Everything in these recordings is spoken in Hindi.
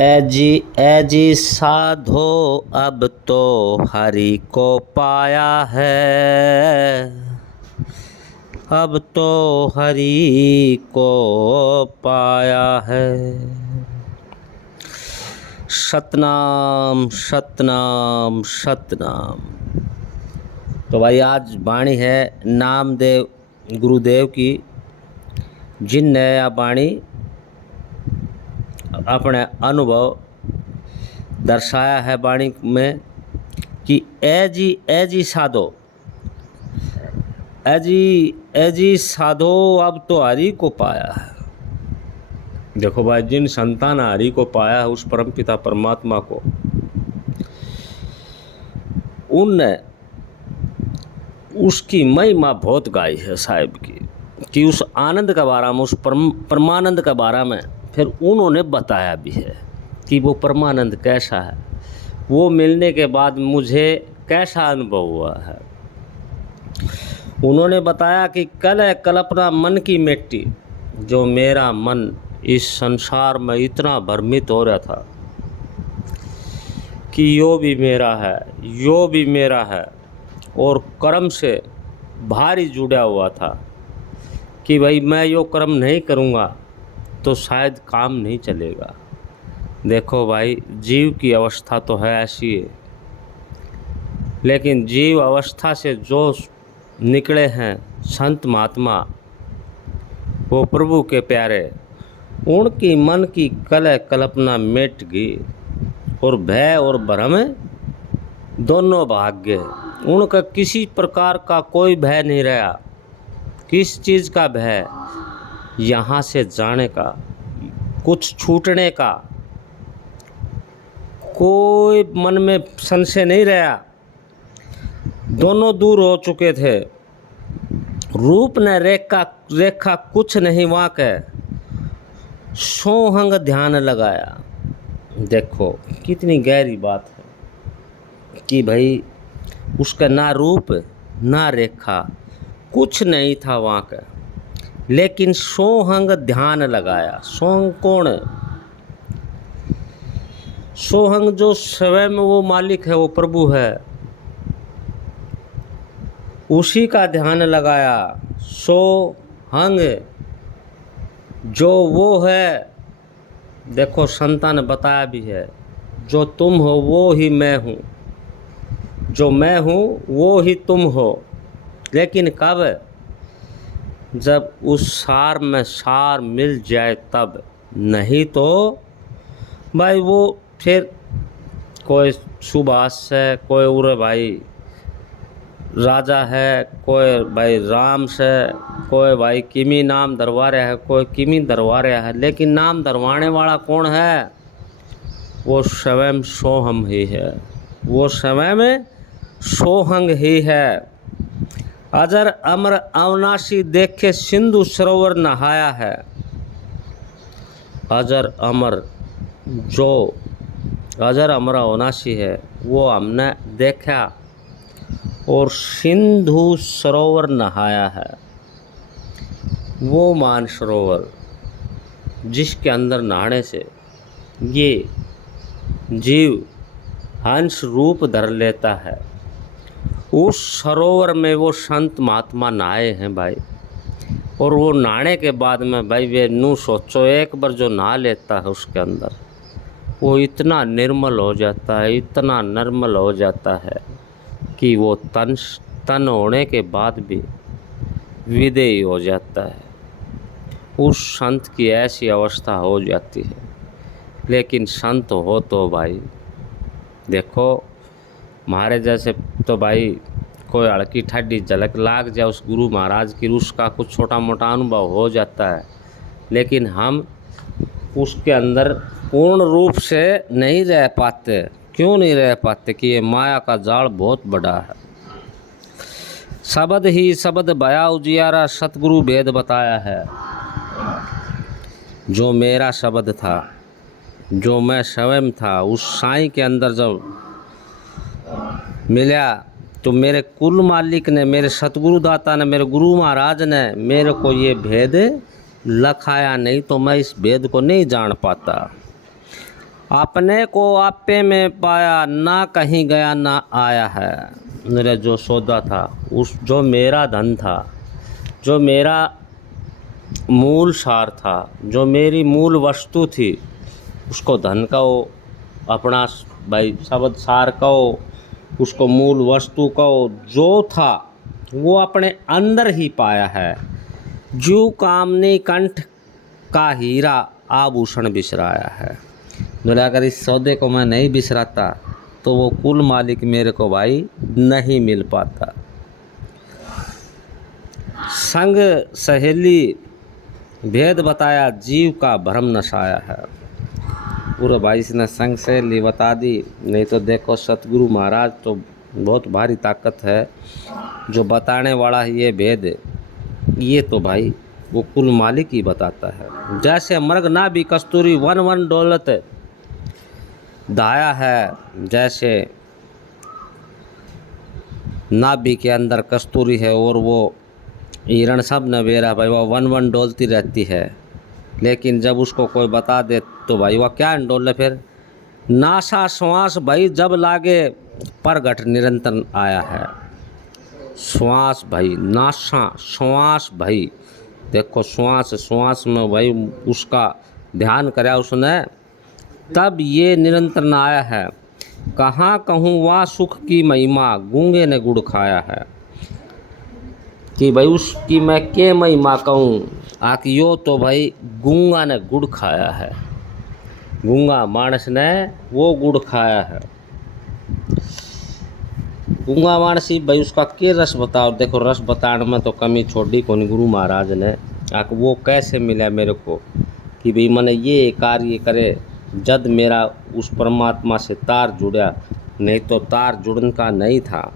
ऐजी साधो अब तो हरि को पाया है, अब तो हरि को पाया है। सतनाम सतनाम सतनाम। तो भाई आज वाणी है नामदेव गुरुदेव की, जिनने यह वाणी अपने अनुभव दर्शाया है वाणी में कि ऐजी साधो, ऐजी साधो अब तो हरि को पाया है। देखो भाई, जिन संतान हरि को पाया है, उस परमपिता परमात्मा को, उनने उसकी महिमा बहुत गाई है साहिब की, कि उस आनंद के बारे में, उस परमानंद के बारे में फिर उन्होंने बताया भी है कि वो परमानंद कैसा है, वो मिलने के बाद मुझे कैसा अनुभव हुआ है। उन्होंने बताया कि कल्पना मन की मिट्टी, जो मेरा मन इस संसार में इतना भ्रमित हो रहा था कि यो भी मेरा है, यो भी मेरा है, और कर्म से भारी जुड़ा हुआ था कि भाई मैं यो कर्म नहीं करूँगा तो शायद काम नहीं चलेगा। देखो भाई, जीव की अवस्था तो है ऐसी है, लेकिन जीव अवस्था से जो निकले हैं संत महात्मा, वो प्रभु के प्यारे, उनकी मन की कल्पना मिट गई और भय और भ्रम दोनों भाग गए। उनका किसी प्रकार का कोई भय नहीं रहा। किस चीज़ का भय? यहाँ से जाने का, कुछ छूटने का, कोई मन में संशय नहीं रहा। दोनों दूर हो चुके थे। रूप न रेखा कुछ नहीं वाक़, सोहंग ध्यान लगाया। देखो कितनी गहरी बात है कि भाई उसका ना रूप ना रेखा कुछ नहीं था वहाँ का, लेकिन सोहंग ध्यान लगाया। सोहंग कौन है? सोहंग जो स्वयं वो मालिक है, वो प्रभु है, उसी का ध्यान लगाया। सोहंग जो वो है, देखो संतान ने बताया भी है, जो तुम हो वो ही मैं हूँ, जो मैं हूँ वो ही तुम हो। लेकिन कब? जब उस सार में सार मिल जाए तब, नहीं तो भाई वो फिर कोई सुभाष है, कोई उरे भाई राजा है, कोई भाई राम से, कोई भाई किमी नाम दरवा रहा है, कोई किमी दरवा रहा है, लेकिन नाम दरवाने वाला कौन है? वो स्वयं सोहम ही है, वो स्वयं सोहंग ही है। अजर अमर अविनाशी देखे सिंधु सरोवर नहाया है। अजर अमर, जो अजर अमर अविनाशी है, वो हमने देखा और सिंधु सरोवर नहाया है। वो मान सरोवर जिसके अंदर नहाने से ये जीव हंस रूप धर लेता है, उस सरोवर में वो संत महात्मा नहाए हैं भाई। और वो नहाने के बाद में भाई वे नू सोचो, एक बार जो नहा लेता है उसके अंदर, वो इतना निर्मल हो जाता है, इतना निर्मल हो जाता है कि वो तन होने के बाद भी विदेही हो जाता है। उस संत की ऐसी अवस्था हो जाती है। लेकिन संत हो तो भाई देखो, हमारे जैसे तो भाई कोई हल्की ठंडी झलक लाग जाए उस गुरु महाराज की, उसका कुछ छोटा मोटा अनुभव हो जाता है, लेकिन हम उसके अंदर पूर्ण रूप से नहीं रह पाते। क्यों नहीं रह पाते? कि ये माया का जाल बहुत बड़ा है। शब्द ही शब्द भया उजियारा, सतगुरु भेद बताया है। जो मेरा शब्द था, जो मैं स्वयं था, उस साईं के अंदर जब मिला तो मेरे कुल मालिक ने, मेरे सतगुरु दाता ने, मेरे गुरु महाराज ने मेरे को ये भेद लखाया, नहीं तो मैं इस भेद को नहीं जान पाता। अपने को आपे में पाया, ना कहीं गया ना आया है। मेरा जो सौदा था, उस जो मेरा धन था, जो मेरा मूल सार था, जो मेरी मूल वस्तु थी, उसको धन कहो, अपना भाई शब्द सार कहो, उसको मूल वस्तु कहो, जो था वो अपने अंदर ही पाया है। जो कामनी कंठ का हीरा आभूषण बिसराया है। बोले अगर इस सौदे को मैं नहीं बिसराता तो वो कुल मालिक मेरे को भाई नहीं मिल पाता। संग सहेली भेद बताया, जीव का भ्रम नशाया है। पूरा भाई इसने संग सहेली बता दी। नहीं तो देखो सतगुरु महाराज तो बहुत भारी ताकत है, जो बताने वाला ये भेद, ये तो भाई वो कुल मालिक ही बताता है। जैसे मृग ना भी कस्तूरी वन वन दौलत दाया है, जैसे नाभि के अंदर कस्तूरी है और वो हिरण सब नवेरा भाई वो वन वन डोलती रहती है। लेकिन जब उसको कोई बता दे तो भाई वह क्या डोले फिर। नासा श्वास भाई जब लागे, परगट निरंतर आया है। श्वास भाई, नासा श्वास भाई, देखो श्वास श्वास में भाई उसका ध्यान कराया उसने, तब ये निरंतर न आया है। कहाँ कहूँ वह सुख की महिमा, गूंगे ने गुड़ खाया है। कि भाई उसकी मैं के महिमा कहूँ, आकियो तो भाई गूंगा ने गुड़ खाया है। गूंगा मानस ने वो गुड़ खाया है। गूंगा मानसी भाई उसका के रस बताओ। देखो रस बताने में तो कमी छोड़ी कौन गुरु महाराज ने। आक वो कैसे मिला मेरे को कि भाई मैंने ये कार्य करे जद मेरा उस परमात्मा से तार जुड़ा, नहीं तो तार जुड़न का नहीं था।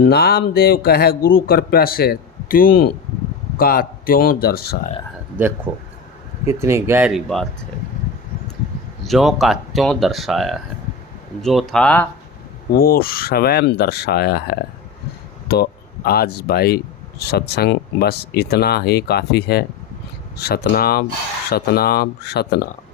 नामदेव कहे गुरु कृपया से त्यों का त्यों दर्शाया है। देखो कितनी गहरी बात है। ज्यों का त्यों दर्शाया है, जो था वो स्वयं दर्शाया है। तो आज भाई सत्संग बस इतना ही काफ़ी है। सतनाम सतनाम सतनाम।